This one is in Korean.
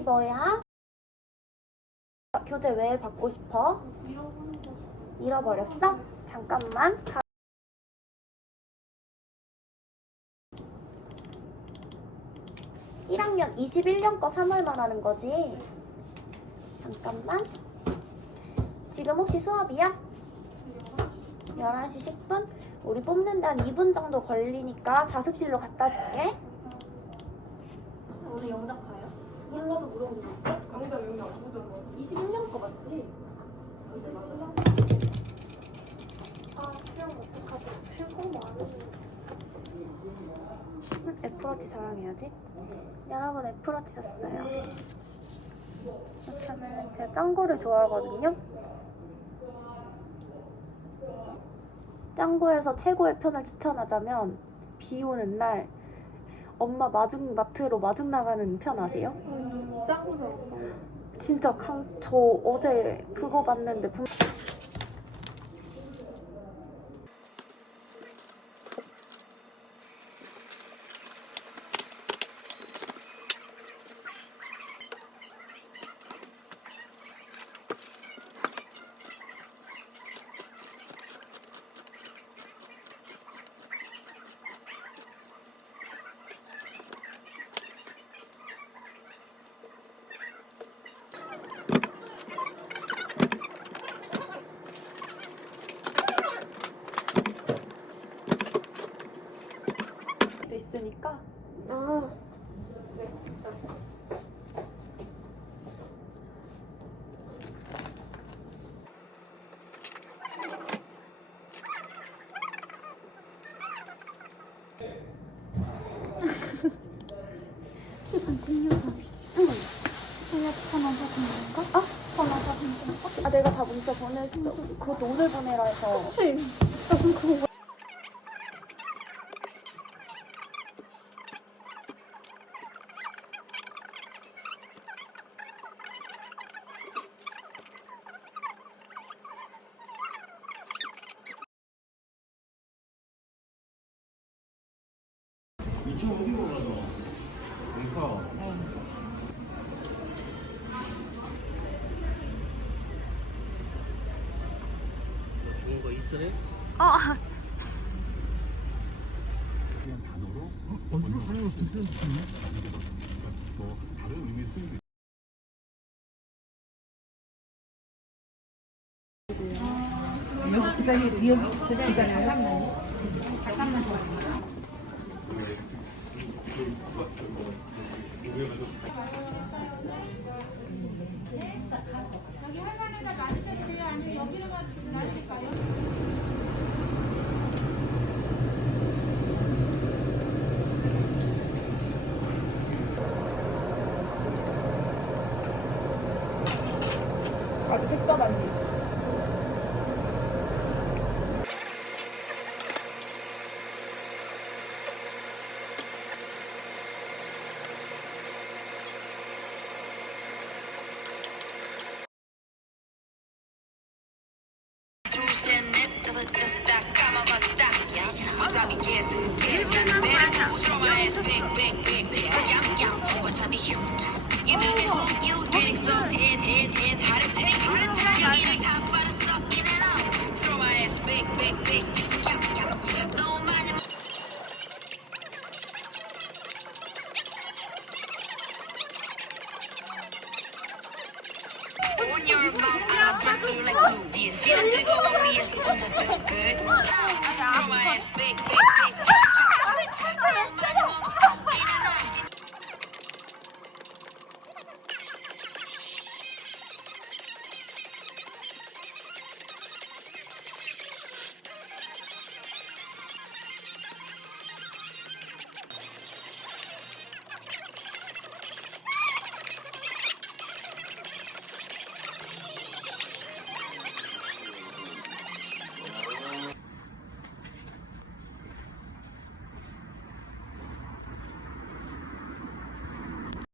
뭐야? 교재 왜 받고 싶어? 잃어버렸어? 잠깐만. 가- 일학년 21년 거 3월 말하는 거지? 잠깐만. 지금 혹시 수업이야? 11시 10분? 우리 뽑는데 한 2분 정도 걸리니까 자습실로 갖다 줄게. 봐요? 몰라서 물어보는 거. 영상 영상 어떤 거? 21년 거 맞지? 21년 아, 시험 어떡하지? 실공 많은데. 애플워치 자랑해야지. 여러분 애플워치 샀어요. 이렇게 하면 제가 짱구를 좋아하거든요. 짱구에서 최고의 편을 추천하자면 비 오는 날 엄마 마중 마트로 마중 나가는 편 아세요? 짱구로. 진짜 강, 저 어제 그거 봤는데 분- 도 있으니까 아. 아? 아 내가 다 문자 보냈어 그것도 오늘 보내라 해서 그치. 나 그럼 그거 이쪽 어디로 가서? 공파. 뭐 좋은 거 있어요? 그냥 단어로? 뭐 다른 의미 여기 기다리 여기 기다려요. 잠깐만 더. 아주 색다르니. I be guessing. Guess down the bad people throw my ass back, back, back. They say I'm young, cause I be huge. You know that who you getting so head, head, head. How to take, how to take. You in the top, but I'm stuck in and out. Throw my ass back, back, back. They say I'm. No matter. On your mouth, I'm a drop through like blue. The agenda go on, we yes, good, feels good big, big.